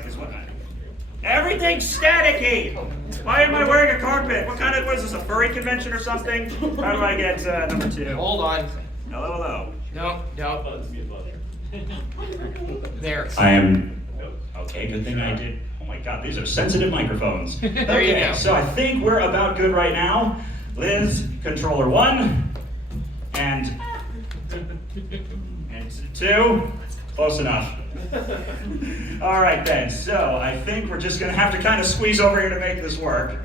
mic is what? Everything's staticky! Why am I wearing a carpet? What is this, a furry convention or something? How do I get number 2? Hold on. Hello, hello. No. There. I am... Okay, good thing I did. Oh my god, these are sensitive microphones. There you go. So I think we're about good right now. Liz, controller 1. And 2. Close enough. All right then, so I think we're just gonna have to kind of squeeze over here to make this work.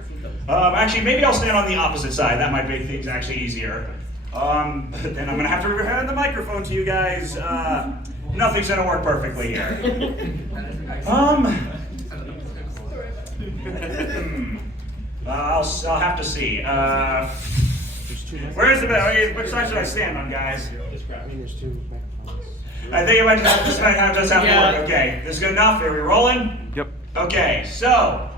Actually, maybe I'll stand on the opposite side. That might make things actually easier. But then I'm gonna have to hand the microphone to you guys. Nothing's gonna work perfectly here. I'll have to see. Where's the bed? Which side should I stand on, guys? I think it might just have to work. Okay, this is good enough. Are we rolling? Yep. Okay, so,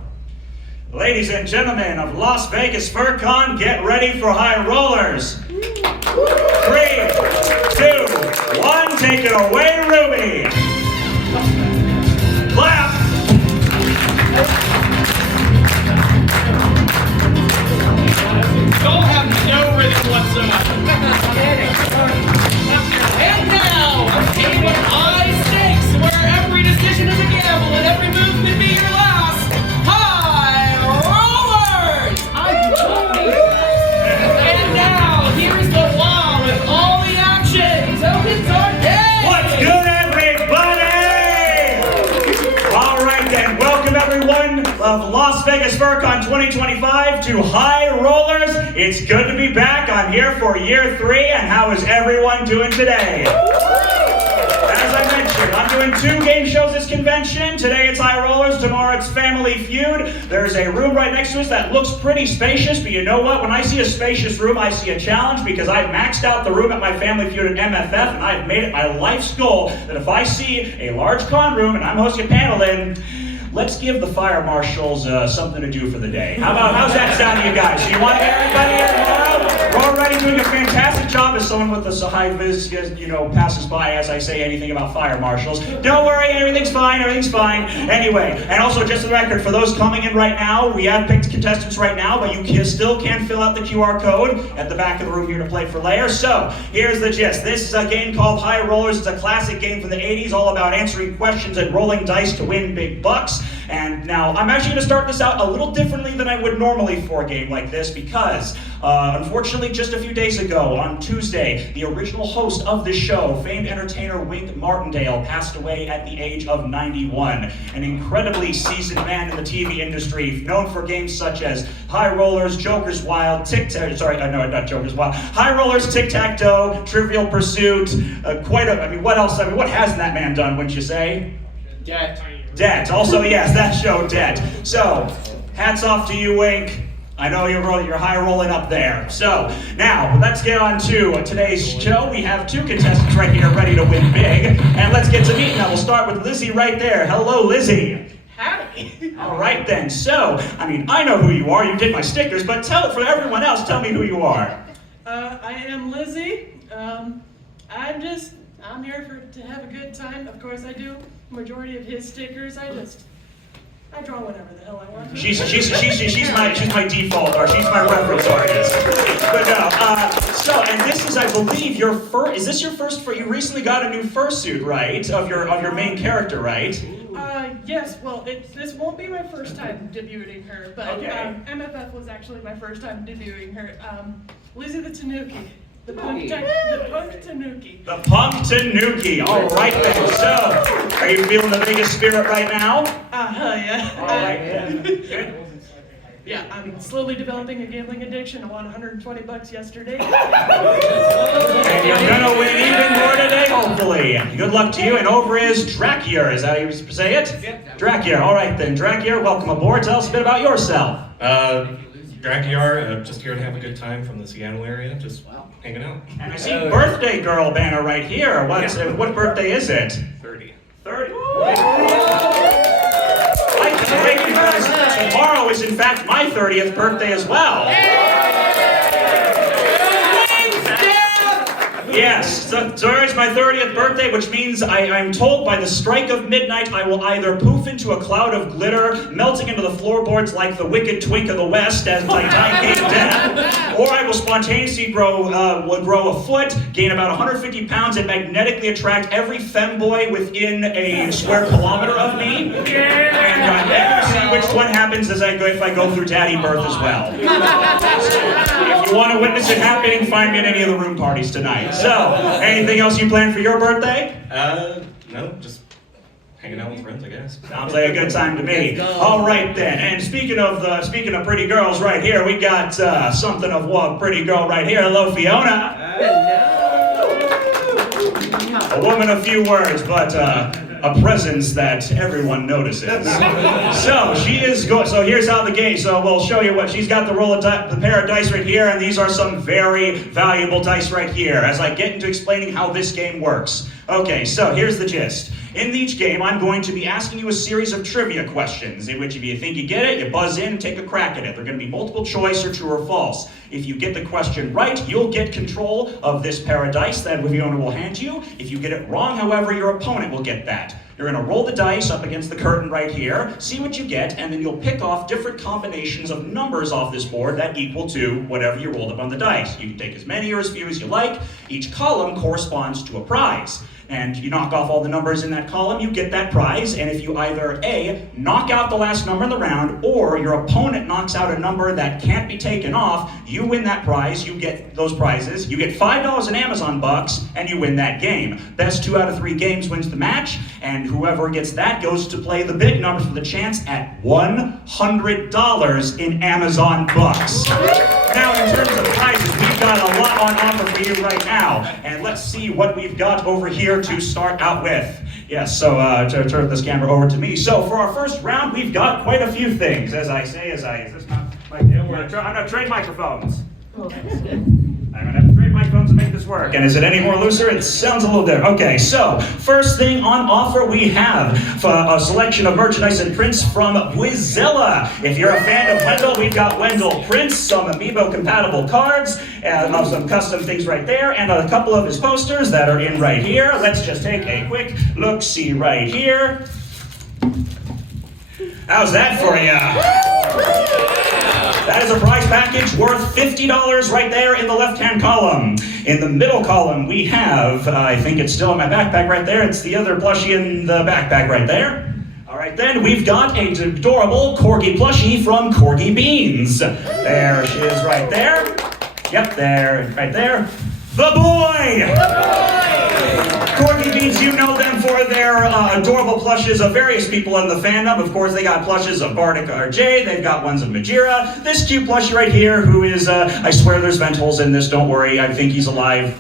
ladies and gentlemen of Las Vegas FurCon, get ready for high rollers. 3, 2, 1, take it away, Ruby. Clap. Don't have no rhythm whatsoever. And now, a game of high stakes, where every decision is a gamble and every move could be your last. High rollers! And now, here's the wall with all the action. Tokens are dead. What's good, everybody? All right then, welcome everyone of Las Vegas FurCon 2025 to High Rollers. It's good to be back. I'm here for year 3, and how is everyone doing today? As I mentioned, I'm doing 2 game shows this convention. Today it's High Rollers, tomorrow it's Family Feud. There's a room right next to us that looks pretty spacious, but you know what? When I see a spacious room, I see a challenge because I've maxed out the room at my Family Feud at MFF, and I've made it my life's goal that if I see a large con room and I'm hosting a panel in, let's give the fire marshals something to do for the day. How's that sound to you guys? So you want to get everybody here tomorrow? We're already doing a fantastic job as someone with a high vis, passes by as I say anything about fire marshals. Don't worry, everything's fine. Anyway, and also just for the record, for those coming in right now, we have picked contestants right now, but you still can fill out the QR code at the back of the room here to play for layer. So, here's the gist. This is a game called High Rollers. It's a classic game from the 80s, all about answering questions and rolling dice to win big bucks. And now, I'm actually going to start this out a little differently than I would normally for a game like this because, unfortunately, just a few days ago, on Tuesday, the original host of this show, famed entertainer Wink Martindale, passed away at the age of 91. An incredibly seasoned man in the TV industry, known for games such as High Rollers, Joker's Wild, High Rollers, Tic-Tac-Toe, Trivial Pursuit, what else? what hasn't that man done, wouldn't you say? Debt. Also, yes, that show, Debt. So, hats off to you, Wink. I know you're high rolling up there. So, now, let's get on to today's show. We have 2 contestants right here ready to win big. And let's get to meeting them. We'll start with Lizzie right there. Hello, Lizzie. Howdy. All right, then. So, I know who you are. You did my stickers. But for everyone else, tell me who you are. I am Lizzie. I'm here to have a good time. Of course I do. Majority of his stickers, I draw whatever the hell I want to. She's my default, or she's my reference artist. But no, and this is, I believe, your first. Is this your first? You recently got a new fursuit, right? Of your main character, right? Yes. Well, this won't be my first time debuting her, but okay. MFF was actually my first time debuting her. Lizzie the Tanuki. The punk Tanuki. The punk Tanuki. All right then. So, are you feeling the biggest spirit right now? Yeah. All right then. Good. Yeah, I'm slowly developing a gambling addiction. I won $120 yesterday. And you're gonna win even more today, hopefully. Good luck to you. And over is Drakier. Is that how you say it? Yep. Drakier. All right then. Drakier, welcome aboard. Tell us a bit about yourself. Drakiar, just here to have a good time from the Seattle area, just hanging out. And I see birthday girl banner right here. What birthday is it? 30. 30. I can't wait because tomorrow is in fact my 30th birthday as well. Yes, so it's my 30th birthday, which means I'm told by the strike of midnight I will either poof into a cloud of glitter, melting into the floorboards like the wicked twink of the West as I die gate death, or I will spontaneously grow a foot, gain about 150 pounds, and magnetically attract every femboy within a square kilometer of me. And I'm going to see which one happens if I go through daddy birth as well. If you want to witness it happening, find me at any of the room parties tonight. So, anything else you planned for your birthday? No, just hanging out with friends, I guess. Sounds like a good time to me. All right then. And speaking of pretty girls, right here we got something of a pretty girl right here. Hello, Fiona. A woman of few words, but a presence that everyone notices. So she is So here's how the game. So we'll show you what she's got. The pair of dice right here, and these are some very valuable dice right here. As I get into explaining how this game works. Okay, so here's the gist. In each game, I'm going to be asking you a series of trivia questions, in which if you think you get it, you buzz in and take a crack at it. They're going to be multiple choice or true or false. If you get the question right, you'll get control of this pair of dice that Fiona will hand you. If you get it wrong, however, your opponent will get that. You're going to roll the dice up against the curtain right here, see what you get, and then you'll pick off different combinations of numbers off this board that equal to whatever you rolled up on the dice. You can take as many or as few as you like. Each column corresponds to a prize. And you knock off all the numbers in that column, you get that prize. And if you either A, knock out the last number in the round, or your opponent knocks out a number that can't be taken off, you win that prize, you get those prizes. You get $5 in Amazon bucks, and you win that game. Best 2 out of 3 games wins the match, and whoever gets that goes to play the big numbers for the chance at $100 in Amazon bucks. Now, in terms of prizes, we've got a lot on offer for you right now. And let's see what we've got over here to start out with. Yes, so to turn this camera over to me. So for our first round, we've got quite a few things. Is this not my deal? I'm going to trade microphones. I'm going to have to trade microphones to make this work. And is it any more looser? It sounds a little different. Okay, so first thing on offer, we have a selection of merchandise and prints from Wizilla. If you're a fan of Wendell, we've got Wendell prints, some Amiibo-compatible cards, of some custom things right there, and a couple of his posters that are in right here. Let's just take a quick look-see right here. How's that for you? That is a prize package worth $50 right there in the left-hand column. In the middle column, we have, I think it's still in my backpack right there. It's the other plushie in the backpack right there. All right, then we've got an adorable Corgi plushie from Corgi Beans. There she is right there. Yep, there, right there. The boy! Corgi Beans, you know them for their adorable plushes of various people in the fandom. Of course, they got plushes of Bardic RJ, they've got ones of Majira. This cute plushie right here, who is, I swear there's vent holes in this, don't worry, I think he's alive.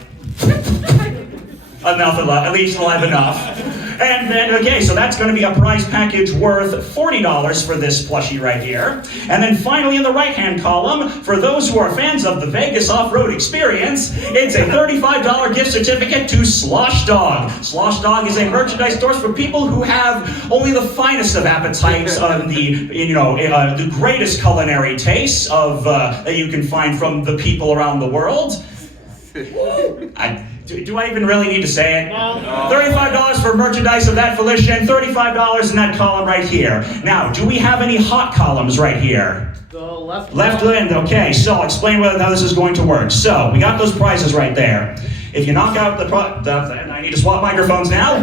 At least alive enough. And then, okay, so that's going to be a prize package worth $40 for this plushie right here. And then finally in the right-hand column, for those who are fans of the Vegas off-road experience, it's a $35 gift certificate to Slosh Dog. Slosh Dog is a merchandise store for people who have only the finest of appetites on the greatest culinary tastes of that you can find from the people around the world. Do I even really need to say it? No. $35 for merchandise of that volition, $35 in that column right here. Now, do we have any hot columns right here? The left. Left end, okay, so I'll explain how this is going to work. So, we got those prizes right there. If you knock out I need to swap microphones now.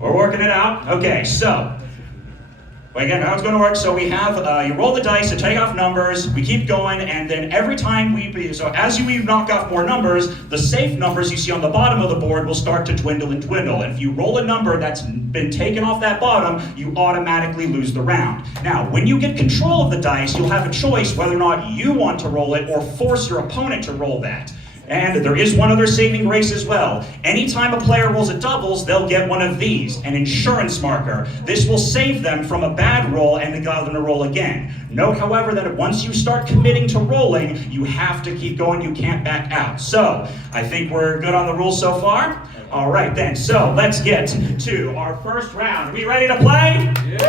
We're working it out. Okay, so, again, how it's going to work, so we have, you roll the dice to take off numbers, we keep going, and then every time as you knock off more numbers, the safe numbers you see on the bottom of the board will start to dwindle and dwindle. And if you roll a number that's been taken off that bottom, you automatically lose the round. Now, when you get control of the dice, you'll have a choice whether or not you want to roll it or force your opponent to roll that. And there is one other saving grace as well. Anytime a player rolls a doubles, they'll get one of these, an insurance marker. This will save them from a bad roll and allow them to roll again. Note, however, that once you start committing to rolling, you have to keep going, you can't back out. So, I think we're good on the rules so far? All right then, so let's get to our first round. Are we ready to play? Yeah!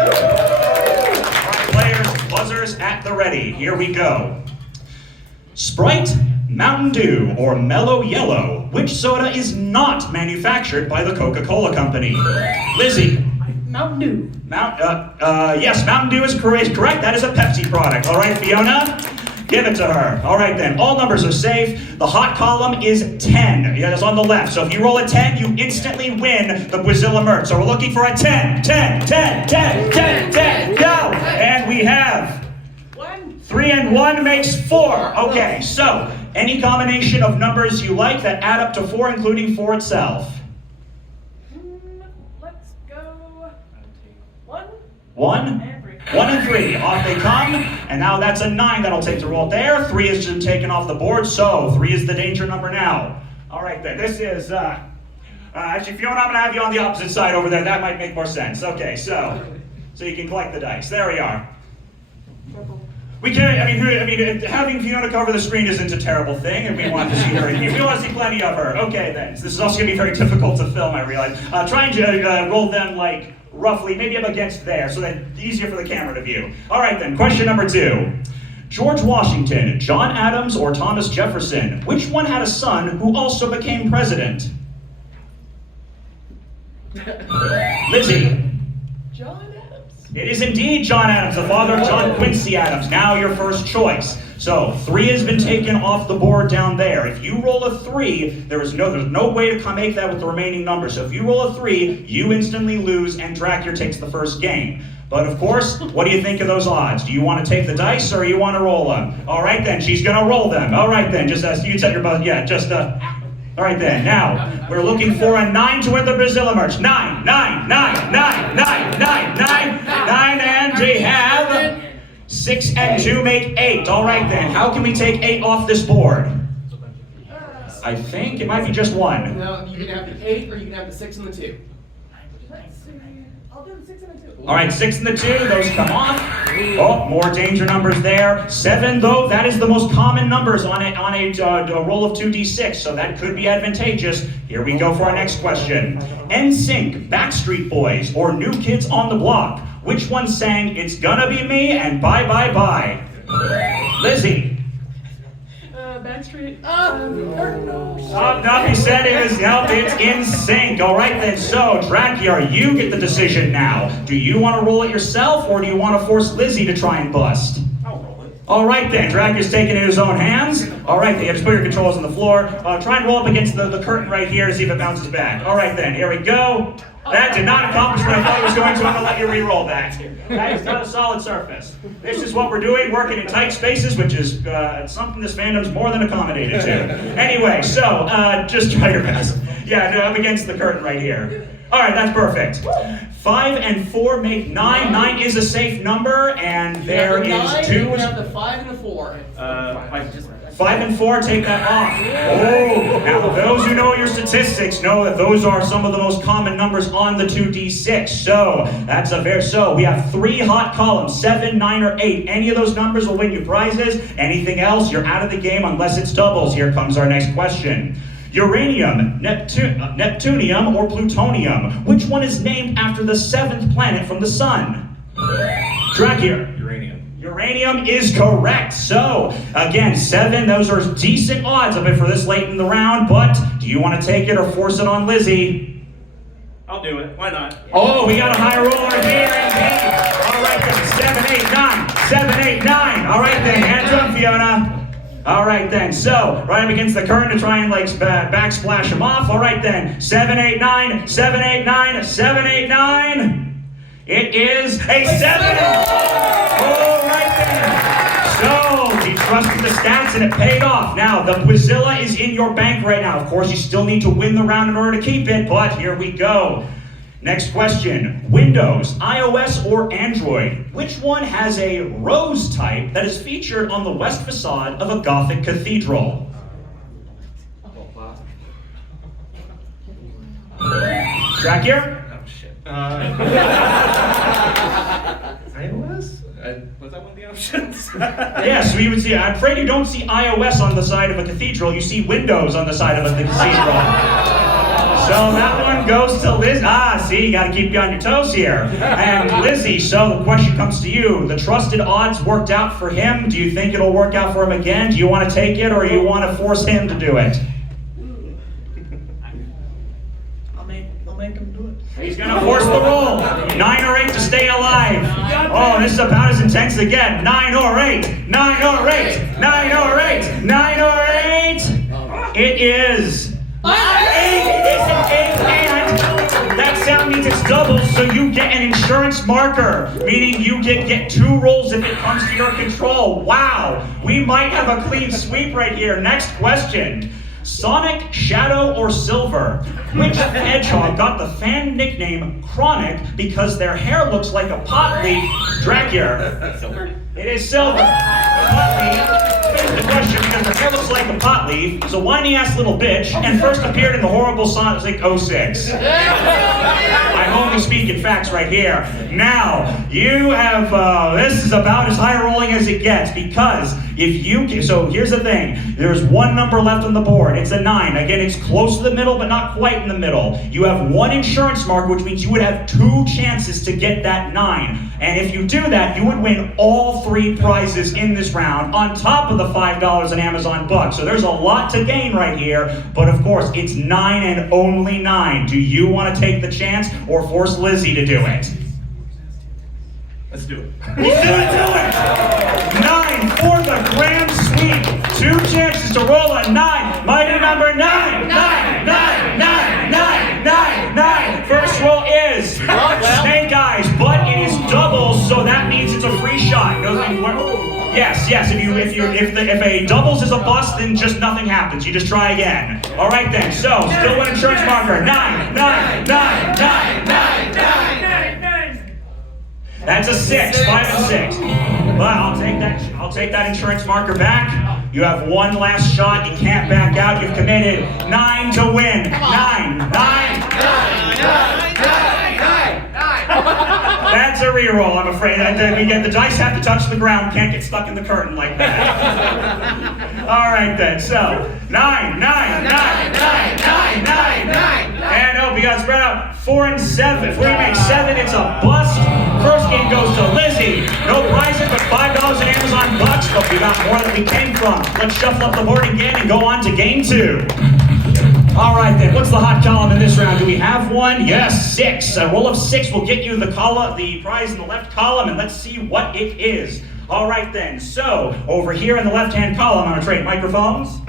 All right, players, buzzers at the ready. Here we go. Sprite Mountain Dew or Mellow Yellow? Which soda is not manufactured by the Coca-Cola Company? Lizzie. Mountain Dew. Yes, Mountain Dew is correct. That is a Pepsi product. All right, Fiona, give it to her. All right then, all numbers are safe. The hot column is 10. Yeah, it's on the left. So if you roll a 10, you instantly win the Brazilla merch. So we're looking for a 10, 10, 10, 10, 10, 10, go! And we have 3 and 1 makes 4. Okay, so any combination of numbers you like that add up to 4, including 4 itself. Let's go. 1. 1. And 3. 1 and 3, off they come, and now that's a 9 that'll take the roll there. 3 is just taken off the board, so 3 is the danger number now. All right then, this is, actually Fiona, I'm gonna have you on the opposite side over there. That might make more sense. Okay, so you can collect the dice. There we are. We can, having Fiona cover the screen isn't a terrible thing, and we want to see her. We want to see plenty of her. Okay then, so this is also gonna be very difficult to film, I realize. Try and roll them like, roughly, maybe up against there, so that it's easier for the camera to view. All right then, question number 2. George Washington, John Adams, or Thomas Jefferson? Which one had a son who also became president? Lizzie. John Adams. It is indeed John Adams, the father of John Quincy Adams. Now your first choice. So 3 has been taken off the board down there. If you roll a 3, there's no way to make that with the remaining numbers. So if you roll a 3, you instantly lose, and Dracula takes the first game. But of course, what do you think of those odds? Do you want to take the dice or you want to roll them? All right then, she's gonna roll them. All right then, just you set your buzz. Yeah, just all right then. Now we're looking for a 9 to win the Brazilla merch. 9, 9, 9, 9, 9, 9, 9, 9, and we have 6 and 2 make 8. All right then. How can we take 8 off this board? I think it might be just 1. No, you can have the 8 or you can have the 6 and the 2. Let's see. I'll do the 6 and the 2. All right, 6 and the 2, those come off. Oh, more danger numbers there. 7, though, that is the most common numbers on a roll of 2d6, so that could be advantageous. Here we go for our next question. NSYNC, Backstreet Boys, or New Kids on the Block? Which one sang It's Gonna Be Me and Bye Bye Bye? Lizzie. Backstreet. No, he said it was, no, it's in sync. All right then, so Dracula, you get the decision now. Do you want to roll it yourself, or do you want to force Lizzie to try and bust? I'll roll it. All right then, Dracula's taking it in his own hands. All right then, just put your controls on the floor. Try and roll up against the curtain right here to see if it bounces back. All right then, here we go. That did not accomplish what I thought it was going to. I'm going to let you re-roll that. That is not a solid surface. This is what we're doing, working in tight spaces, which is something this fandom's more than accommodated to. Anyway, so just try your best. Yeah, up against the curtain right here. All right, that's perfect. 5 and 4 make 9. 9 is a safe number, and there is 2. You have the 5 and the 4. 5 and 4, take that off. Oh, now those who know your statistics know that those are some of the most common numbers on the 2d6. So that's so we have 3 hot columns, 7, 9, or 8. Any of those numbers will win you prizes. Anything else, you're out of the game unless it's doubles. Here comes our next question. Uranium, Neptunium, or Plutonium? Which one is named after the 7th planet from the sun? Dracula. Uranium is correct. So, again, 7, those are decent odds of it for this late in the round, but do you want to take it or force it on Lizzie? I'll do it. Why not? Oh, we got a high roller here indeed. All right then, 7, 8, 9. 7, 8, 9. All right then, hands up, Fiona. All right then, so right up against the curtain to try and like backsplash him off. All right then, 7, 8, 9, 7, 8, 9, 7, 8, 9. It is a 7. Oh, right there. So he trusted the stats and it paid off. Now the Brazilla is in your bank right now. Of course, you still need to win the round in order to keep it, but here we go. Next question, Windows, iOS, or Android? Which one has a rose type that is featured on the west facade of a Gothic cathedral? Dracula? Oh, shit. iOS? Was that one of the options? Yes, we would see. I'm afraid you don't see iOS on the side of a cathedral. You see Windows on the side of the cathedral. So that one goes to Liz. See, you got to keep you on your toes here. And Lizzie, so the question comes to you. The trusted odds worked out for him. Do you think it'll work out for him again? Do you want to take it, or you want to force him to do it? I'll make him do it. He's gonna force the roll. 9 or 8 to stay alive. Oh, this is about as intense again. 9 or 8. 9 or 8. 9 or 8. 9 or 8. It is 8. It's an 8, and that sound means it's double, so you get an insurance marker, meaning you get 2 rolls if it comes to your control. Wow, we might have a clean sweep right here. Next question. Sonic, Shadow, or Silver? Which hedgehog got the fan nickname Chronic because their hair looks like a pot leaf? Dracula. Silver. It is Silver. Pot leaf. Here's the question, because their hair looks like a pot leaf, is a whiny-ass little bitch, and first appeared in the horrible Sonic 06. I'm only speaking facts right here. Now, you have, this is about as high rolling as it gets, because if you, so here's the thing, there's 1 number left on the board, it's a 9. Again, it's close to the middle, but not quite in the middle. You have 1 insurance mark, which means you would have 2 chances to get that 9. And if you do that, you would win all 3 prizes in this round, on top of the $5 in Amazon bucks. So there's a lot to gain right here, but of course, it's 9 and only 9. Do you want to take the chance, or force Lizzie to do it? Let's do it. He's gonna do it! 9 for the grand sweep. 2 chances to roll a 9. Mighty number 9. 9, 9, 9, 9, 9, 9. First roll is Snake Eyes, but it is double, so that means it's a free shot. Yes. If a doubles is a bust, then just nothing happens. You just try again. All right then. So still 1 insurance marker. 9, 9, 9, 9, 9, 9. That's a 6, 5 and 6. But I'll take that insurance marker back. You have 1 last shot. You can't back out. You've committed 9 to win. 9, 9, 9, 9, 9. That's a reroll, I'm afraid. The dice have to touch the ground. Can't get stuck in the curtain like that. All right then. So 9, 9, 9, 9, 9, 9, 9. And hope you got spread out. 4 and 7. If we make 7, it's a bust. First game goes to Lizzie. No prizes, but $5 in Amazon bucks. But we got more than we came from. Let's shuffle up the board again and go on to game 2. All right then, what's the hot column in this round? Do we have one? Yes, 6. A roll of 6 will get you the prize in the left column, and let's see what it is. All right then, so over here in the left-hand column, I'm gonna trade microphones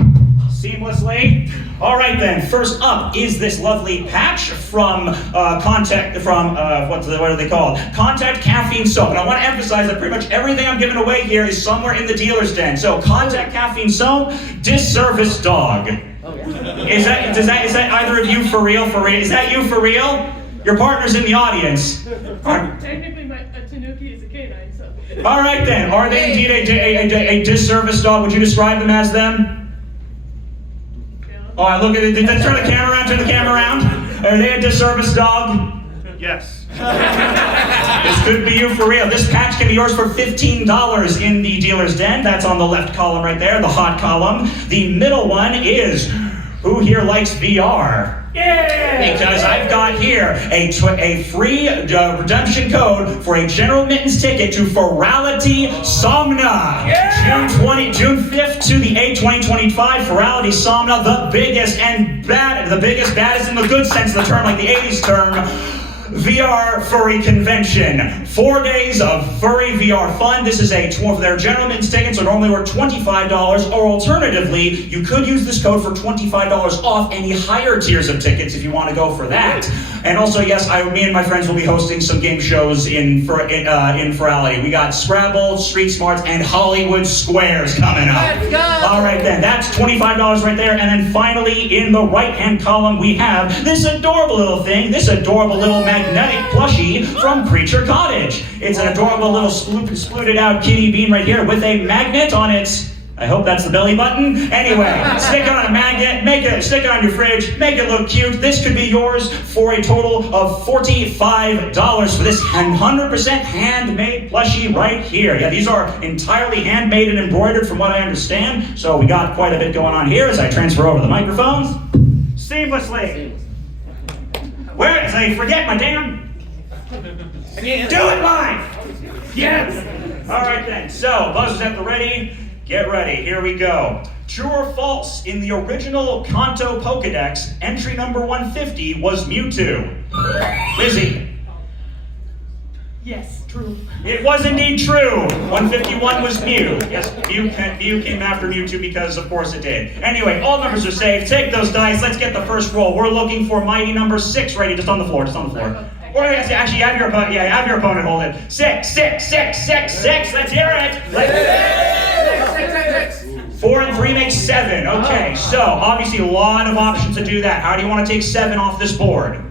seamlessly. All right then, first up is this lovely patch from what are they called? Contact Caffeine Soap. And I want to emphasize that pretty much everything I'm giving away here is somewhere in the dealer's den. So Contact Caffeine Soap, Disservice Dog. Oh, yeah. Is that either of you for real? Is that you for real? Your partner's in the audience. Technically, a Tanuki is a canine, so. All right then, are they indeed a disservice dog? Would you describe them as them? Oh, look at it. Turn the camera around. Are they a disservice dog? Yes. This could be you for real. This patch can be yours for $15 in the dealer's den. That's on the left column right there, the hot column. The middle one is, who here likes VR? Yeah! Because I've got here a free redemption code for a General Mittens ticket to Ferality Somna. Yeah! June 5th to the 8th, 2025. Ferality Somna, the biggest, baddest in the good sense of the term, like the 80s term. VR Furry Convention. 4 days of furry VR fun. This is for their General Mittens tickets are normally worth $25, or alternatively, you could use this code for $25 off any higher tiers of tickets if you want to go for that. And also, yes, me and my friends will be hosting some game shows in Ferality. We got Scrabble, Street Smarts, and Hollywood Squares coming up. Let's go! All right then, that's $25 right there. And then finally, in the right-hand column, we have this adorable little thing, this adorable little magnetic plushie from Creature Cottage. It's an adorable little spluted out kitty bean right here with a magnet on its, I hope that's the belly button. Anyway, stick it on a magnet, stick it on your fridge, make it look cute. This could be yours for a total of $45 for this 100% handmade plushie right here. Yeah, these are entirely handmade and embroidered from what I understand. So we got quite a bit going on here as I transfer over the microphones seamlessly. As I forget my damn... Again. Do it live! Yes! All right then, so buzzers at the ready. Get ready, here we go. True or false, in the original Kanto Pokedex, entry number 150 was Mewtwo. Lizzie. Yes, true. It was indeed true. 151 was Mew. Yes, Mew came after Mewtwo because, of course, it did. Anyway, all numbers are safe. Take those dice. Let's get the first roll. We're looking for mighty number 6 ready, just on the floor, Or actually, have your opponent. Yeah, have your opponent hold it. 6, 6, 6, 6, 6. Let's hear it. 4 and 3 makes 7. Okay, so obviously a lot of options to do that. How do you want to take 7 off this board?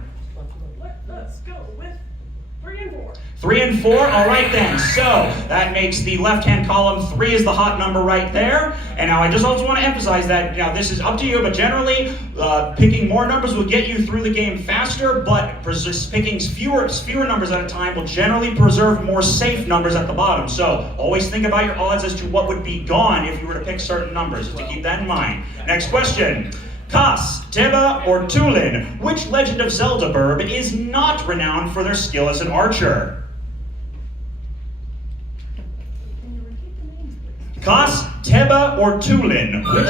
Let's go with 3 and 4. 3 and 4, all right then. So that makes the left-hand column 3 is the hot number right there. And now I just also want to emphasize that this is up to you, but generally picking more numbers will get you through the game faster, but picking fewer numbers at a time will generally preserve more safe numbers at the bottom. So always think about your odds as to what would be gone if you were to pick certain numbers, just to keep that in mind. Next question. Kas, Teba, or Tulin, which Legend of Zelda burb is not renowned for their skill as an archer? Kas, Teba, or Tulin? Which?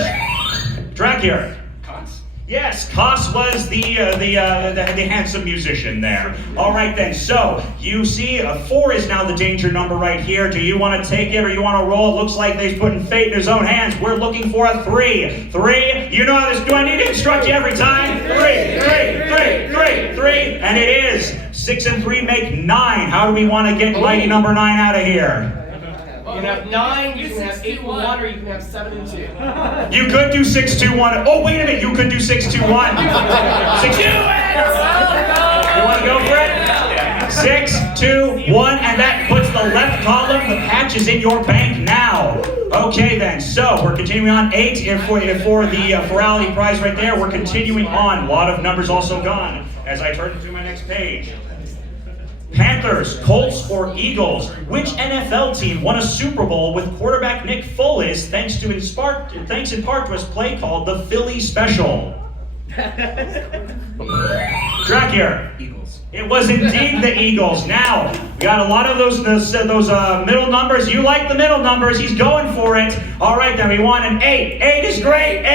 Drakier. Cons? Yes, Kas was the handsome musician there. All right then, so you see 4 is now the danger number right here. Do you want to take it or you want to roll? It looks like they've put fate in his own hands. We're looking for a 3. 3, you know this, do I need to instruct you every time? 3, 3, and it is. 6 and 3 make 9. How do we want to get mighty number 9 out of here? You can have 9, you can have 8 and 1, or you can have 7 and 2. You could do 6, 2, 1. Oh, wait a minute. You could do 6, 2, 1. 6, 2. You want to go for it? 6, 2, 1, and that puts the left column. The patch is in your bank now. Okay, then. So we're continuing on 8 for the virality prize right there. We're continuing on. A lot of numbers also gone as I turn to my next page. Panthers, Colts, or Eagles? Which NFL team won a Super Bowl with quarterback Nick Foles thanks in part to his play called the Philly Special? Drakier. Eagles. It was indeed the Eagles. Now, we got a lot of those middle numbers. You like the middle numbers. He's going for it. All right, then we want an 8. 8 is great. 8.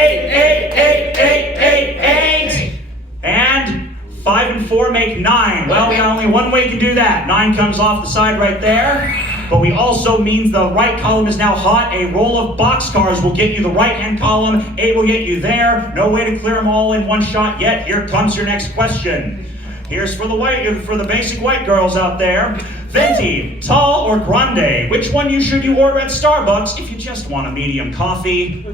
And 5 and 4 make 9. Well, we got only one way to do that. 9 comes off the side right there. But we also means the right column is now hot. A roll of boxcars will get you the right-hand column. 8 will get you there. No way to clear them all in one shot yet. Here comes your next question. Here's for the basic white girls out there. Venti, tall or grande? Which one should you order at Starbucks if you just want a medium coffee?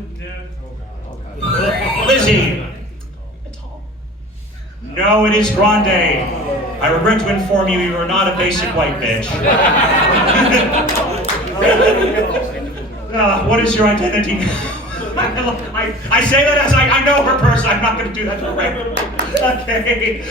Lizzie. No, it is grande. I regret to inform you, you are not a basic white bitch. What is your identity? I say that as I know her person. I'm not going to do that to her. Okay.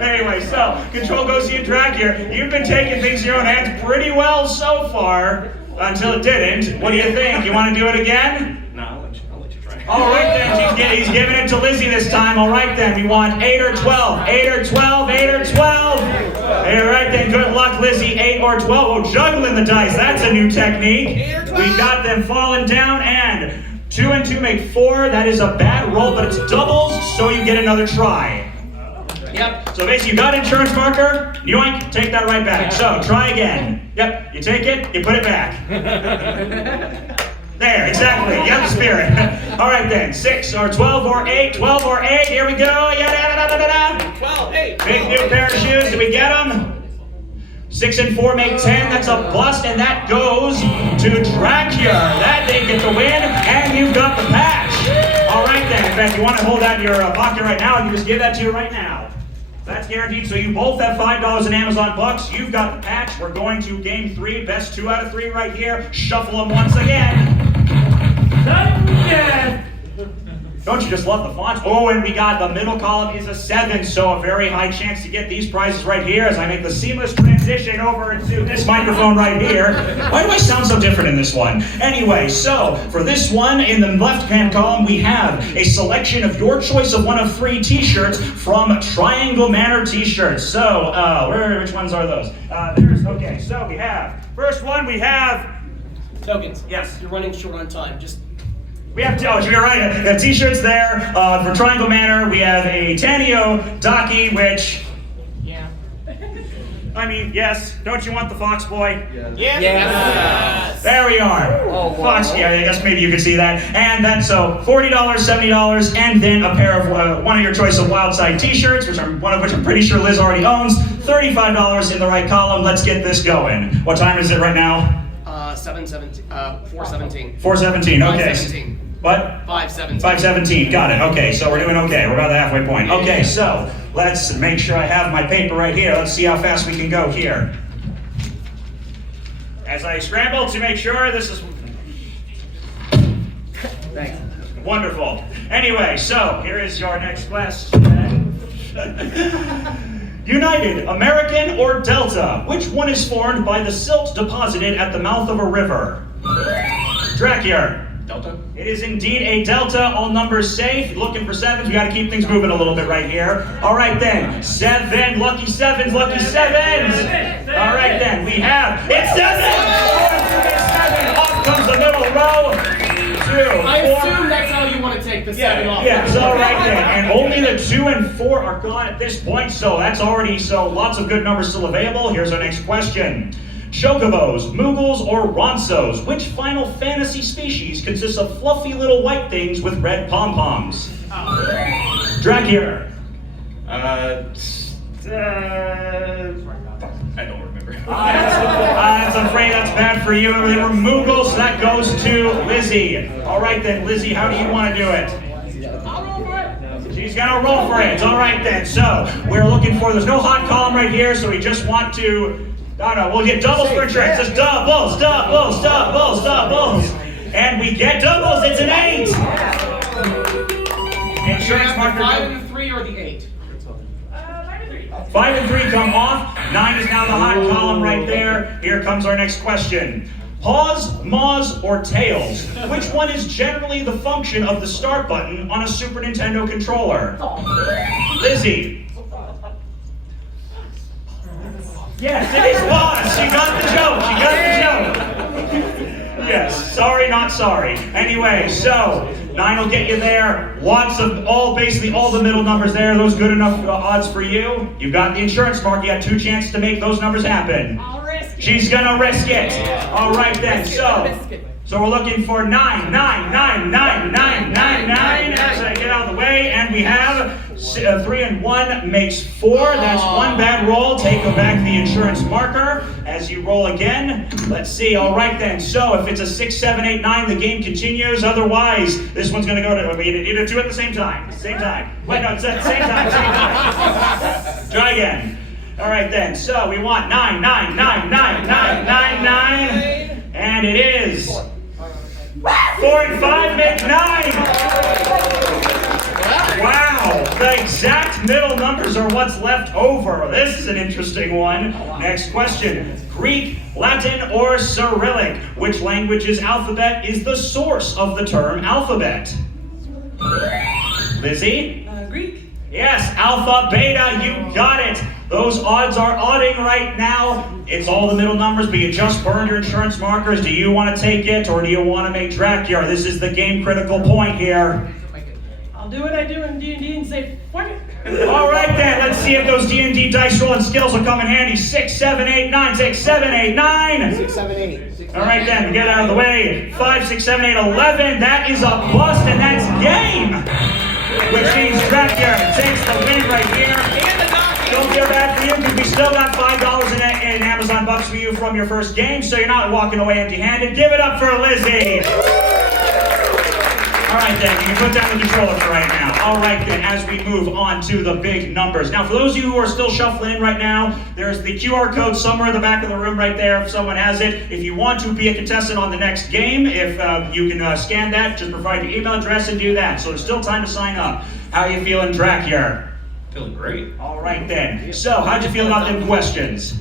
Anyway, so control goes to you, Drakier. You've been taking things in your own hands pretty well so far, until it didn't. What do you think? You want to do it again? No, I'll let you try. All right then, he's giving it to Lizzie this time. All right then, we want 8 or 12. 8 or 12, 8 or 12. All right then, good luck, Lizzie. 8 or 12. Oh, juggling the dice. That's a new technique. 8 or 12. We got them falling down, and 2 and 2 make 4. That is a bad roll, but it's doubles, so you get another try. Yep. So basically, you got insurance marker, yoink, take that right back. So try again. Yep, you take it, you put it back. There, exactly. You have the spirit. All right then, 6 or 12 or 8, 12 or 8. Here we go. 12, 8. Big new pair of shoes. Did we get them? 6 and 4 make 10. That's a bust, and that goes to Drakier. That didn't get the win, and you've got the patch. All right then. In fact, you want to hold that in your pocket right now, and you just give that to you right now. That's guaranteed. So you both have $5 in Amazon bucks. You've got the patch. We're going to game 3. Best 2 out of 3 right here. Shuffle them once again. Don't you just love the fonts? Oh, and we got the middle column is a 7, so a very high chance to get these prizes right here as I make the seamless transition over into this microphone right here. Why do I sound so different in this one? Anyway, so for this one, in the left-hand column, we have a selection of your choice of one of 3 t-shirts from Triangle Manor T-shirts. So, which ones are those? Okay, so we have, first one we have, Tokens. Yes. You're running short on time. we have, you're right, we have t-shirts there for Triangle Manor. We have a Tanio Daki, which, Yeah. I mean, yes, don't you want the Fox Boy? Yes. There we are. Oh, wow. Fox, yeah, I guess maybe you could see that. And that's so $40, $70, and then a pair of one of your choice of Wild Side t-shirts, one of which I'm pretty sure Liz already owns. $35 in the right column. Let's get this going. What time is it right now? 4:17. 4:17, okay. 5:17. What? 5:17. 5:17, got it. Okay, so we're doing okay. We're about the halfway point. Okay, so let's make sure I have my paper right here. Let's see how fast we can go here. As I scramble to make sure this is Thanks. wonderful. Anyway, so here is your next question. United, American, or Delta? Which one is formed by the silt deposited at the mouth of a river? Drakier. Delta? It is indeed a Delta. All numbers safe. Looking for 7s. We got to keep things moving a little bit right here. All right then. 7. Lucky 7s. Lucky 7s. All right then. We have. It's 7. 7. Off comes the middle row. 2. I 4. assume that's how you want to take the 7 off. Yes, all right then. And only the 2 and 4 are gone at this point, so that's already, so lots of good numbers still available. Here's our next question. Chocobos, Moogles, or Ronsos? Which Final Fantasy species consists of fluffy little white things with red pom-poms? Drakier. I don't remember. I'm afraid that's bad for you. They were Moogles, so that goes to Lizzie. All right then, Lizzie, how do you want to do it? I'll roll for it. She's gonna roll for it. All right then. So we're looking for. There's no hot column right here, so we just want to. No, we'll get doubles for insurance. Just doubles, doubles, doubles, doubles, and we get doubles. It's an 8. Insurance The marker. 5 and the 3 or the 8? 5 and 3 come off. 9 is now the hot column right there. Here comes our next question. Paws, maws, or tails? Which one is generally the function of the start button on a Super Nintendo controller? Lizzie. Yes, it is paws. She got the joke. She got the joke. Yes, sorry, not sorry. Anyway, so 9 will get you there. Lots of basically all the middle numbers there. Those good enough odds for you. You've got the insurance mark. You got 2 chances to make those numbers happen. I'll risk it. She's gonna risk it. All right then. So we're looking for 9, 9, 9, 9, 9, 9, 9. As I get out of the way, and we have 3 and 1 makes 4. That's one bad roll. Take back the insurance marker as you roll again. Let's see. All right then. So if it's a 6, 7, 8, 9, the game continues. Otherwise, this one's gonna go to. We either do it at the same time. Same time. Wait, no, it's at the same time. Same time. Try again. All right then. So we want 9, 9, 9, 9, 9, 9, 9, and it is 4 and 5 make 9. Wow, the exact middle numbers are what's left over. This is an interesting one. Next question. Greek, Latin, or Cyrillic? Which language's alphabet is the source of the term alphabet? Lizzie? Greek. Yes, alpha, beta, you got it. Those odds are odding right now. It's all the middle numbers, but you just burned your insurance markers. Do you want to take it, or do you want to make Drakiar? This is the game critical point here. I'll do what I do in D&D and say, fuck it. All right then, let's see if those D&D dice rolling skills will come in handy. 6, 7, 8, 9, 6, 7, 8, 9. 6, 7, 8. All right then, get out of the way. 5, 6, 7, 8, 11. That is a bust, and that's game. Which means Drakiar takes the win right here. Don't feel bad for you, because we still got $5 in Amazon bucks for you from your first game, so you're not walking away empty-handed. Give it up for Lizzie. All right then, you can put down the controller for right now. All right then, as we move on to the big numbers. Now, for those of you who are still shuffling in right now, there's the QR code somewhere in the back of the room right there if someone has it. If you want to be a contestant on the next game, if you can scan that, just provide your email address and do that. So there's still time to sign up. How you feeling, Dracula? Feeling great. All right then. So, how'd you feel about them questions?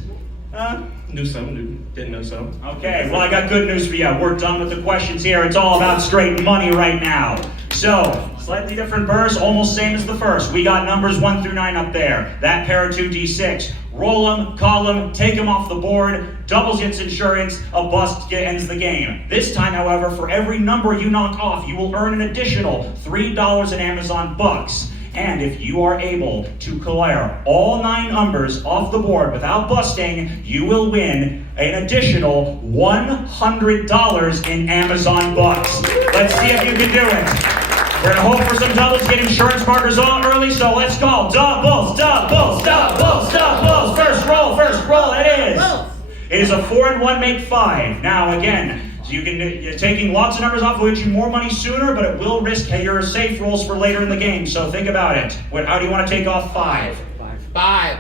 Knew some, didn't know some. Okay, well I got good news for you. We're done with the questions here. It's all about straight money right now. So, slightly different verse, almost same as the first. We got numbers 1 through 9 up there. That pair of 2d6. Roll them, call them, take them off the board. Doubles gets insurance, a bust ends the game. This time, however, for every number you knock off, you will earn an additional $3 in Amazon bucks. And if you are able to clear all 9 numbers off the board without busting, you will win an additional $100 in Amazon bucks. Let's see if you can do it. We're gonna hope for some doubles, get insurance markers on early, so let's go. Doubles, doubles, doubles, doubles. First roll, it is. It is a 4 and 1 make 5. Now again, you're taking lots of numbers off, will get you more money sooner, but it will risk your safe rolls for later in the game. So think about it. How do you want to take off 5? 5.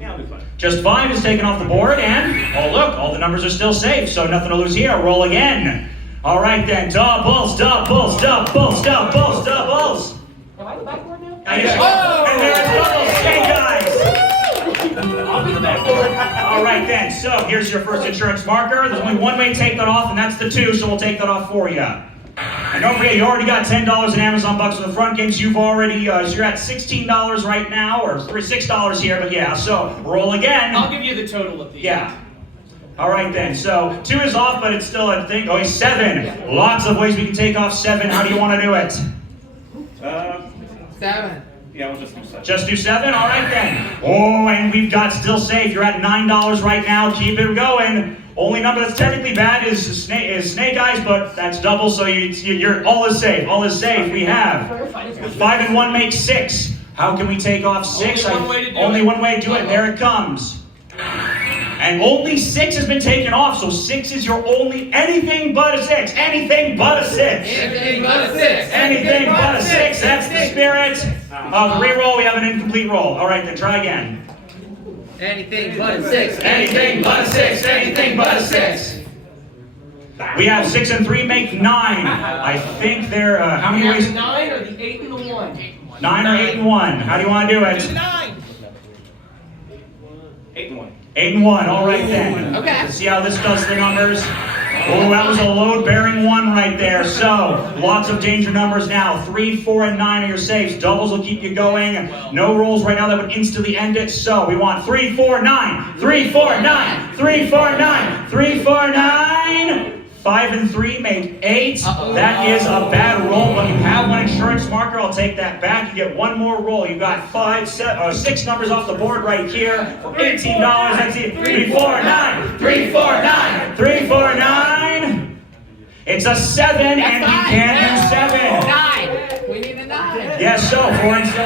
Yeah, I'll be fine. Just 5 is taken off the board, and oh look, all the numbers are still safe, so nothing to lose here. Roll again. All right then, doubles, doubles, doubles, doubles, doubles. Am I the backboard now? And there's doubles. Hey guys. I'll be the backboard. All right then, so here's your first insurance marker. There's only one way to take that off, and that's the 2, so we'll take that off for you. And don't forget, you already got $10 in Amazon bucks for the front games. You've already, so you're at $16 right now, or $6 here, but yeah, so roll again. I'll give you the total at the end. Yeah. All right then, so 2 is off, but it's still a thing. Oh, he's 7. Lots of ways we can take off 7. How do you want to do it? 7. Yeah, we'll just do 7. Just do 7? All right then. Oh, and we've got still safe. You're at $9 right now. Keep it going. Only number that's technically bad is Snake Eyes, but that's double, so you're all is safe. All is safe. We have 5 and 1 makes 6. How can we take off 6? Only one way to do it. There it comes. And only 6 has been taken off, so 6 is your only anything but a 6. Anything but a 6. Anything but a 6. Anything but a 6. That's the spirit of the reroll. We have an incomplete roll. All right, then try again. Anything but a 6. Anything but a 6. Anything but a 6. We have 6 and 3 make 9. I think they're how many ways? 9 or the 8 and the 1? 9 or 8 and 1. How do you want to do it? 9. 8 and 1. 8 and 1. All right then. Okay. Let's see how this does the numbers. Oh, that was a load-bearing 1 right there. So, lots of danger numbers now. 3, 4, and 9 are your safes. Doubles will keep you going. No rolls right now that would instantly end it. So, we want 3, 4, 9. 3, 4, 9. 3, 4, 9. 3, 4, 9. 5 and 3 make 8. That is a bad roll, but you have one insurance marker. I'll take that back. You get one more roll. You got 6 numbers off the board right here for $18. That's it. 3, 4, 9. 3, 4, 9. 3, 4, 9. It's a 7, and you can't do 7. 9. We need a 9. Yes, so 4 and 7.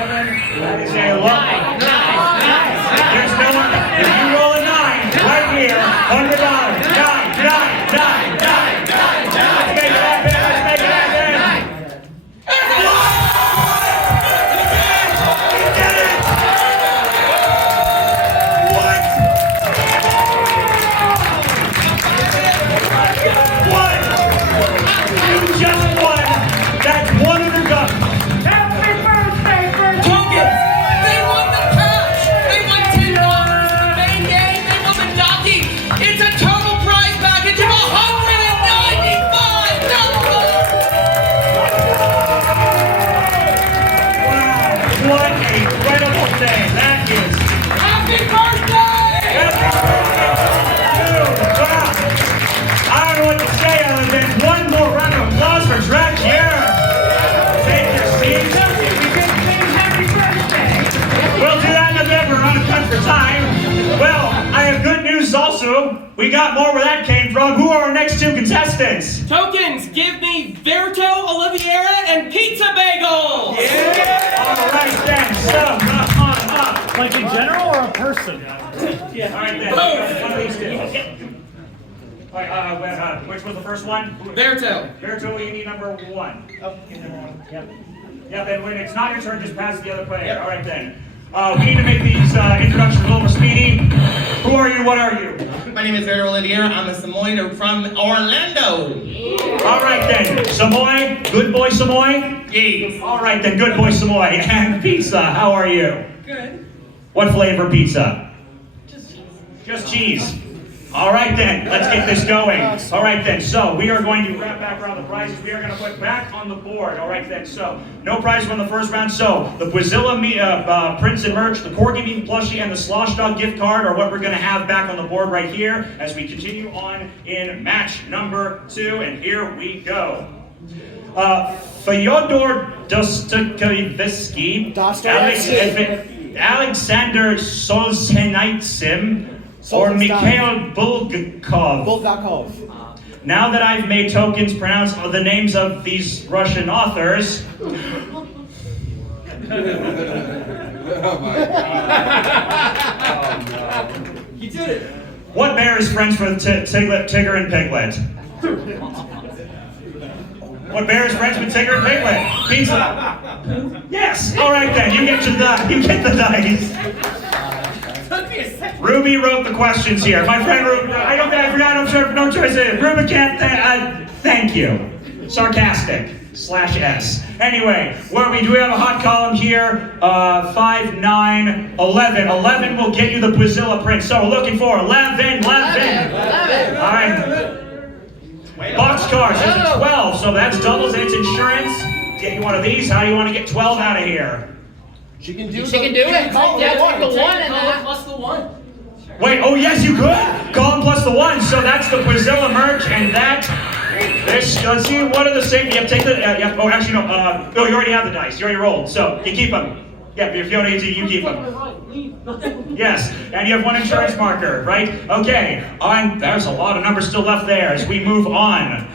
That is a low. 9. There's no one. If you roll a 9 right here, $100. 9, 9, 9, 9. Let's make it happen. Let's make it happen. He did it! What? You just won. That's $100. Happy birthday, Virginia! Tokens! They won the cash! They won $10 for the main game! They won the jockey! It's a total prize package of $195! Wow, what an incredible day. That is. Happy birthday! Dude, wow. I don't know what to say other than one more round of applause for Drac here. Take your seats. We can sing happy birthday! We'll do that in November. We're on a cut for time. Well, I have good news also. We got more where that came from. Who are our next 2 contestants? Tokens, give me Verto, Oliviera, and Pizza Bagels! Yeah. All right then. So, come on up. Like in general or a person? Yeah. All right then. One of these 2. All right, which was the first one? Verto. Virtual, you need number 1. Oh, you never want. Yep. Yeah, then when it's not your turn, just pass to the other player. All right then. We need to make these introductions a little more speedy. Who are you? What are you? My name is Vera Olivier. I'm a Samoyed from Orlando. All right then. Samoy. Good boy, Samoy? Yes. All right then. Good boy, Samoy. And pizza. How are you? Good. What flavor pizza? Just cheese. Just cheese. All right then, let's get this going. All right then, so we are going to wrap back around the prizes. We are going to put back on the board. All right then, so no prize won the first round. So the Brazilla prints and merch, the Corgi Meat plushie, and the Slosh Dog gift card are what we're going to have back on the board right here as we continue on in match number 2. And here we go. Fyodor Dostoevsky, Alexander Solzhenitsyn, or Mikhail Bulgakov. Now that I've made tokens pronounce the names of these Russian authors. Oh my God. Oh no. He did it. What bear is friends with Tigger and Piglet? What bear is friends with Tigger and Piglet? Pizza. Yes. All right then. You get the dice. Ruby wrote the questions here. My friend Ruby. I forgot. I'm sure no choice. Ruby can't. Thank you. Sarcastic. /S. Anyway, where we do have a hot column here. 5, 9, 11. 11 will get you the Brazilla print. So we're looking for 11. All right. Boxcars, there's a 12, so that's doubles and it's insurance. Get you one of these. How do you want to get 12 out of here? She can do it. Yeah, take the 1 and then plus the 1. Wait, oh yes, you could. Call them plus the 1. So that's the Brazilla merch, and that. Let's see, what are the same? You have to take the. Oh, actually, no. Oh, you already have the dice. You already rolled, so you keep them. Yeah, if Fiona needs it, you keep them. Yes, and you have 1 insurance marker, right? Okay, there's a lot of numbers still left there as we move on.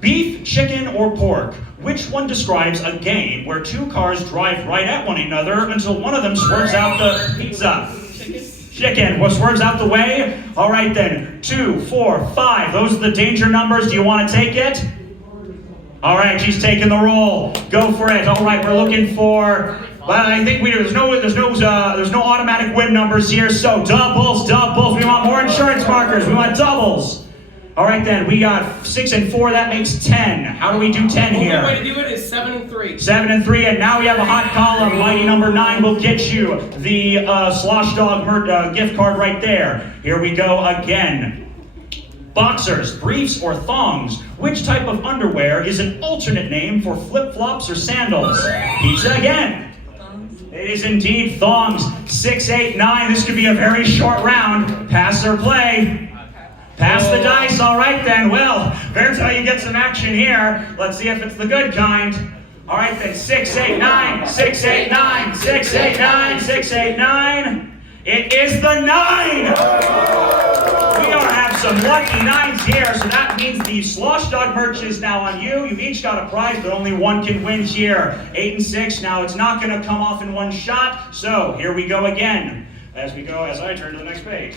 Beef, chicken, or pork? Which one describes a game where 2 cars drive right at one another until one of them swerves out the pizza? Chicken. What swerves out the way? All right then. 2, 4, 5. Those are the danger numbers. Do you want to take it? All right, she's taking the roll. Go for it. All right, we're looking for. Well, I think there's no automatic win numbers here. So doubles. We want more insurance markers. We want doubles. All right then, we got 6 and 4. That makes 10. How do we do 10 here? The only way to do it is 7 and 3. 7 and 3, and now we have a hot column. Mighty number 9 will get you the Slosh Dog gift card right there. Here we go again. Boxers, briefs, or thongs. Which type of underwear is an alternate name for flip-flops or sandals? Pizza again. It is indeed thongs. 6, 8, 9. This could be a very short round. Pass or play. Pass the dice. All right then. Well, there's how you get some action here. Let's see if it's the good kind. All right then. 6, 8, 9. 6, 8, 9. 6, 8, 9. 6, 8, 9. It is the 9. We are have some lucky 9s here, so that means the Slosh Dog merch is now on you. You've each got a prize, but only one can win here. 8 and 6. Now it's not going to come off in one shot. So here we go again. As I turn to the next page.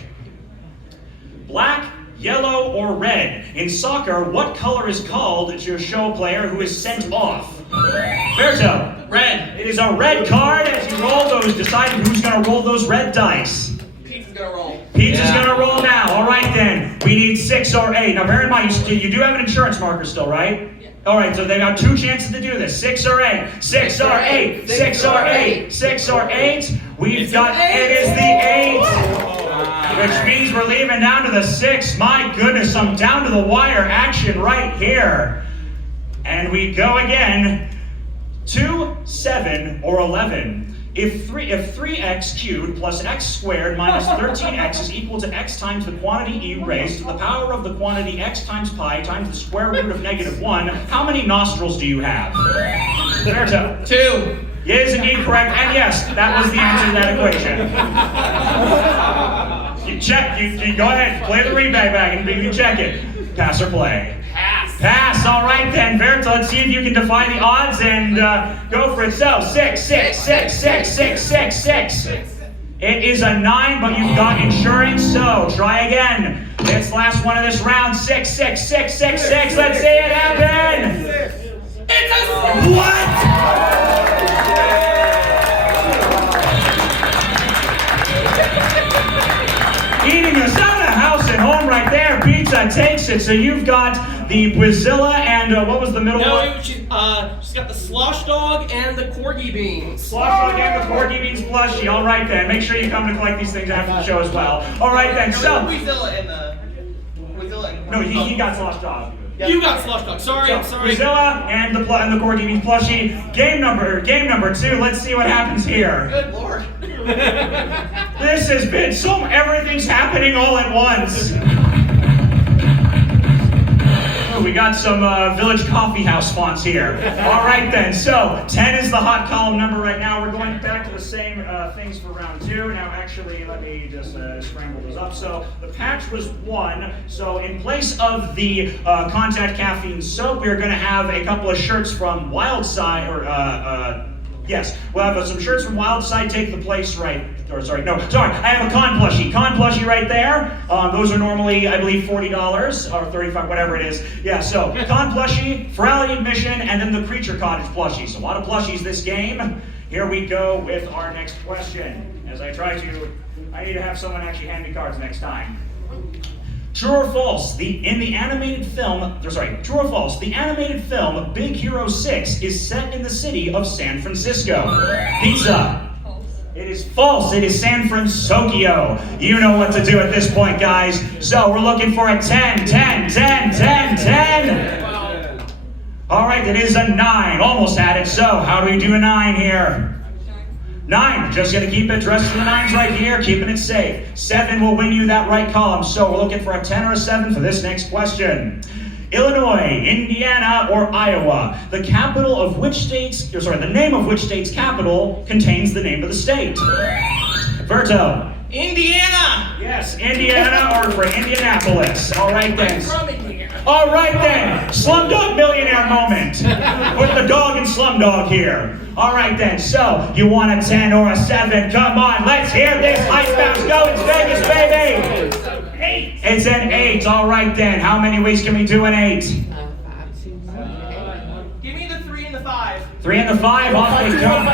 Black, yellow, or red? In soccer, what color is called to a show player who is sent off? Berto. Red. It is a red card. As you roll those, deciding who's going to roll those red dice. Pizza's gonna roll. Pizza's going to roll now. All right then. We need 6 or 8. Now bear in mind, you do have an insurance marker still, right? Yeah. All right, so they got 2 chances to do this. 6 or 8. 6 or 8. 6 or 8. 6 or 8. We've got, it is the 8. Which means we're leaving down to the 6. My goodness, some down to the wire action right here. And we go again. 2, 7, or 11. If 3x cubed plus x squared minus 13x is equal to x times the quantity e raised to the power of the quantity x times pi times the square root of -1, how many nostrils do you have? Berto. 2. It is indeed correct, and yes, that was the answer to that equation. You check, you go ahead, play the rebag back and you check it. Pass or play? Pass, all right then, Berto, let's see if you can defy the odds and go for it. So, 6, 6, 6, 6, 6, 6, 6. It is a 9, but you've got insurance, so try again. It's the last one of this round. 6, 6, 6, 6, 6. Let's see it happen. It's a What? Fiona takes it. So you've got the Brazilla and what was the middle one? No, she's got the slosh dog and the corgi beans. Slosh dog and the corgi beans plushie. All right then. Make sure you come to collect these things after the show as well. All right then. So. No, he got slosh dog. You got slush dog. Sorry. Brazilla and the corgi beans plushie. Game number 2. Let's see what happens here. Good lord. This has been everything's happening all at once. Oh, we got some Village Coffee House fonts here. All right then, so 10 is the hot column number right now. We're going back to the same things for round 2. Now actually, let me just scramble those up. So the patch was 1. So in place of the contact caffeine soap, we're going to have a couple of shirts from Wildside, yes, we'll have some shirts from Wildside take the place I have a con plushie right there. Those are normally, I believe, $40 or $35, whatever it is. Yeah, so con plushie, Ferality admission, and then the Creature Cottage plushie. So a lot of plushies this game. Here we go with our next question. I need to have someone actually hand me cards next time. True or false? True or false? The animated film Big Hero 6 is set in the city of San Francisco. Pizza. It is false. It is San Francisco. You know what to do at this point, guys. So we're looking for a 10. All right, it is a 9. Almost had it. So how do we do a 9 here? 9, just gonna keep it dressed for the 9s right here, keeping it safe. 7 will win you that right column. So we're looking for a 10 or a 7 for this next question. Illinois, Indiana, or Iowa? The name of which state's capital contains the name of the state? Verto. Indiana. Yes, Indiana, or for Indianapolis. All right then. From Indiana. All right then, Slumdog Millionaire moment. Put the dog in Slumdog here. All right then, so you want a 10 or a 7? Come on, let's hear this hype bounce go. It's Vegas, baby. 8. It's an 8. All right then, how many ways can we do an 8? Give me the 3 and the 5. 3 and the 5, off they come.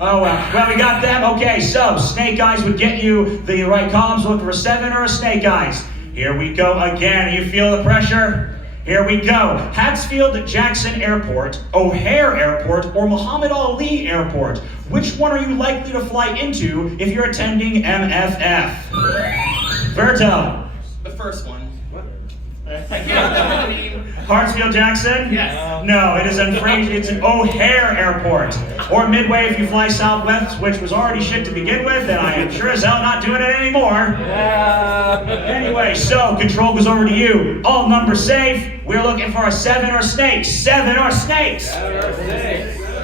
Oh, well, we got them. Okay, so Snake Eyes would get you the right columns. Looking for a 7 or a Snake Eyes. Here we go again. You feel the pressure? Here we go. Hatfield Jackson Airport, O'Hare Airport, or Muhammad Ali Airport. Which one are you likely to fly into if you're attending MFF? Verto. The first one. Hartsfield Jackson? Yes. No, it is it's an O'Hare Airport. Or Midway if you fly Southwest, which was already shit to begin with, and I am sure as hell not doing it anymore. Anyway, so control goes over to you. All numbers safe. We're looking for a 7 or snakes. 7 or snakes.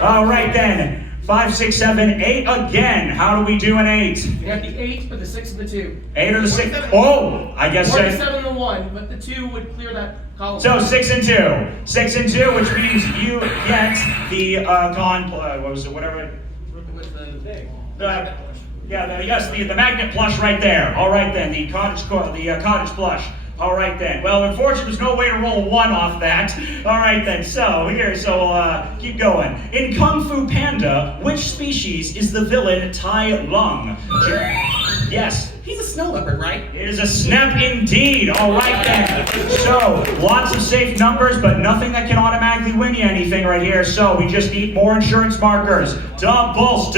All right then. 5, 6, 7, 8 again. How do we do an 8? You got the 8, but the 6 and the 2. 8 or the 6? Oh, I guess Or the 7 and the 1, but the 2 would clear that column. So 6 and 2. 6 and 2, which means you get the the magnet plush right there. All right then, the cottage plush. All right then. Well, unfortunately, there's no way to roll 1 off that. All right then. So we'll keep going. In Kung Fu Panda, which species is the villain Tai Lung? Yes. He's a snow leopard, right? It is a snap indeed. All right then. So lots of safe numbers, but nothing that can automatically win you anything right here. So we just need more insurance markers. Doubles.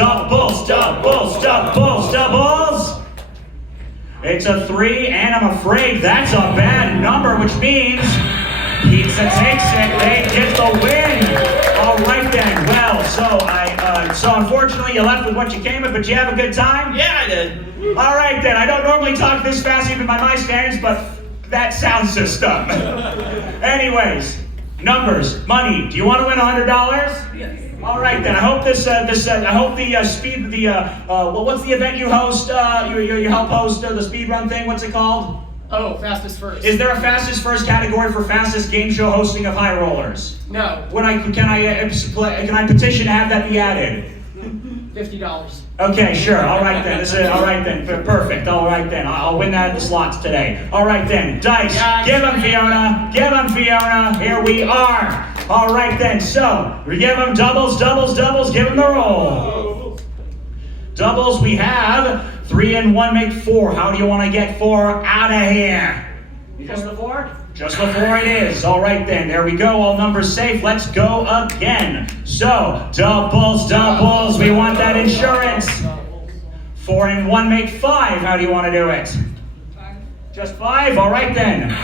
It's a 3, and I'm afraid that's a bad number, which means Pizza takes it. They get the win. All right then. Well, so unfortunately you left with what you came with, but you have a good time? Yeah, I did. All right then. I don't normally talk this fast even by my standards, but that sound system. Anyways, numbers, money. Do you want to win $100? Yes. All right then. I hope what's the event you host? You help host the speed run thing. What's it called? Oh, fastest first. Is there a fastest first category for fastest game show hosting of high rollers? No. Can I petition to have that be added? $50. Okay, sure. All right then. All right then. Perfect. All right then. I'll win that at the slots today. All right then. Dice. Give him Fiona. Give him Fiona. Here we are. All right then. So we give him doubles. Give him the roll. Doubles. We have 3 and 1 make 4. How do you want to get 4 out of here? four. Just the 4? Just the 4 it is. All right then, there we go. All numbers safe. Let's go again. So, doubles, doubles. We want that insurance. 4 and 1 make 5. How do you want to do it? 5. Just 5? All right then.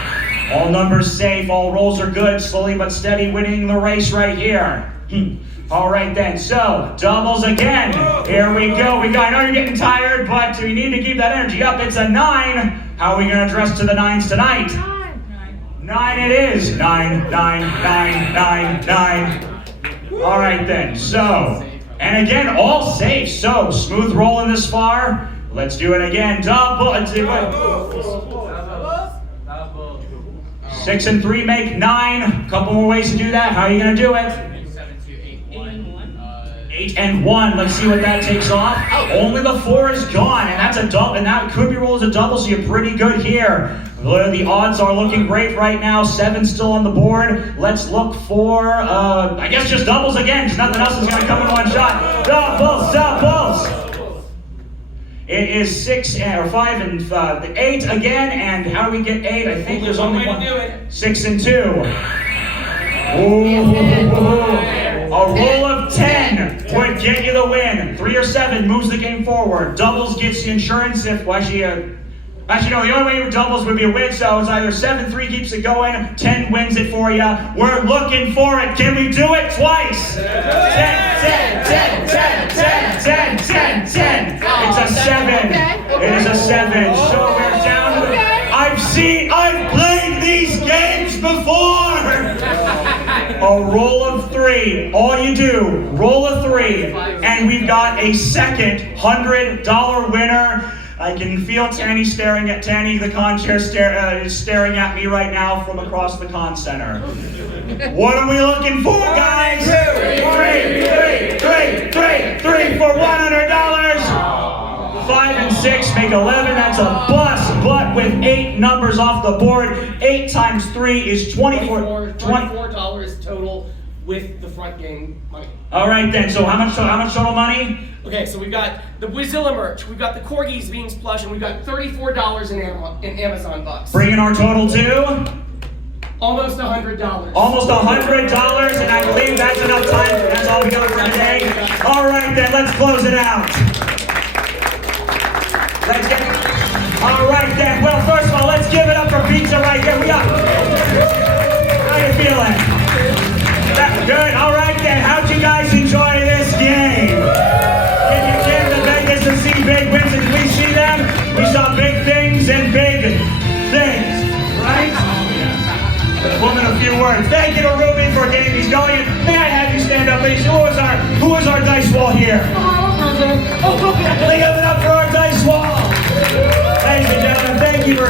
All numbers safe. All rolls are good. Slowly but steady winning the race right here. All right then, so doubles again. Here we go. I know you're getting tired, but we need to keep that energy up. It's a 9. How are we going to dress to the 9s tonight? 9 it is. 9, 9, 9, 9, 9. All right then, so, and again, all safe. So, smooth rolling this far. Let's do it again. Double. 6 and 3 make 9. Couple more ways to do that. How are you going to do it? 8 and 1. Let's see what that takes off. Only the 4 is gone, and that's a double, and that could be rolled as a double, so you're pretty good here. The odds are looking great right now. 7 still on the board. Let's look for, I guess just doubles again, because nothing else is going to come in one shot. Doubles, doubles. It is 6 or 5 and 8 again, and how do we get 8? I think there's only one. 6 and 2. Ooh. A roll of 10 would get you the win. 3 or 7 moves the game forward. Doubles gets you insurance if, actually no, the only way you doubles would be a win, so it's either 7-3 keeps it going, 10 wins it for you. We're looking for it. Can we do it twice? 10, 10, 10, 10, 10, 10, 10, 10. It's a 7. It is a 7. So we're down to it. I've played these games before. A roll of 3. All you do, roll a 3, and we've got a second $100 winner. I can feel Tanny the con chair is staring at me right now from across the con center. What are we looking for, guys? 3 for $100. 5 and 6 make 11. That's a bust, but with 8 numbers off the board, 8 times 3 is $24 total with the front game money. All right then. So how much total money? Okay, so we've got the Wizilla merch, we've got the Corgis Beans plush, and we've got $34 in Amazon bucks. Bringing our total to Almost $100. almost $100, and I believe that's enough time. That's all we got for today. All right then, let's close it out. All right then. Well, first of all, let's give it up for pizza right here. How you feeling? That's good. All right then. How'd you guys enjoy this game? If you came to Vegas to see big wins, and we see them, we saw big things and big things, right? Woman, a few words. Thank you to Ruby for getting these going. May I have you stand up, please? Who was our dice wall here? Give it up for our dice wall. Ladies and gentlemen, thank you for